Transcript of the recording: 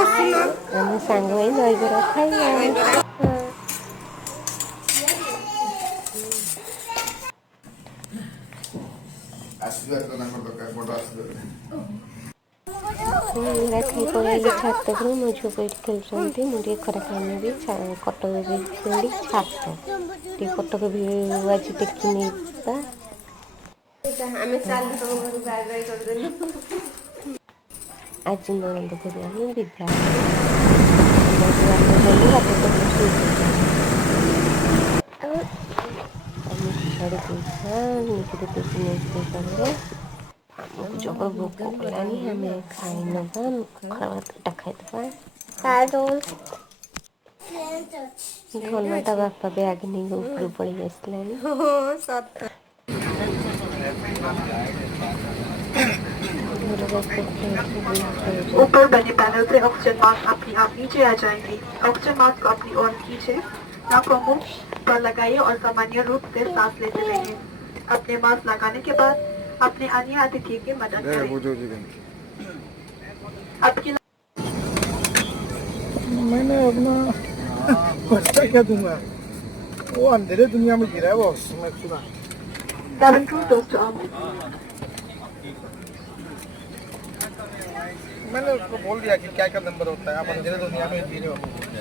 ଆମେ ସାଙ୍ଗ ହେଇ ଦହିବରା ଖାଇବା। ରାତି ପଳେଇଲି ଛାତକୁ, ମୋ ଝିଅ ଏଇଠି ଖେଳୁଛନ୍ତି। ମୁଁ ଟିକେ ଖରା ଖାଇନେବି। କଟକ ଖେଳି ଛାତ ଟିକେ କଟକ ବି ଆଜି ଟେକି ନେଇବା। ଆମେ ଚାଲୁ ତମ ଘରୁ ବାଇ ବାଇ କରିଦେଲୁ। ଆଜି ନଣନ୍ଦ ଘରୁ ଆମେ ବିଦା ଆମେ ଛାଡ଼ି ଦେଇଥା ନିଜେ ଟେକି ନେଇଥିଲେ ତାପରେ ଆମକୁ ଜବର ଭୋକ କଲାଣି। ଆମେ ଖାଇନେବା, ପଖାଳ ଭାତଟା ଖାଇଦେବା। ଧନଟା ବାପା ବ୍ୟାଗ୍ ନେଇକି ଉପରୁ ପଳେଇ ଆସିଲାଣି। ऊपर बने पैनल से ऑक्सीजन मास्क अपने आप नीचे आ जाएंगी। ऑक्सीजन मास्क को अपनी ओर खींचे, नाक को मुंह पर लगाइए और सामान्य रूप से सांस लेते रहिए। अपने मास्क लगाने के बाद अपने अन्य अतिथि की मदद करें। आपकी मैंने अपना बच्चा क्या दूंगा, वो अंधेरे दुनिया में गिरा है वो मैं सुना। मैंने उसको बोल दिया कि क्या क्या नंबर होता है, आप अंधेरे दुनिया में जी रहे हो।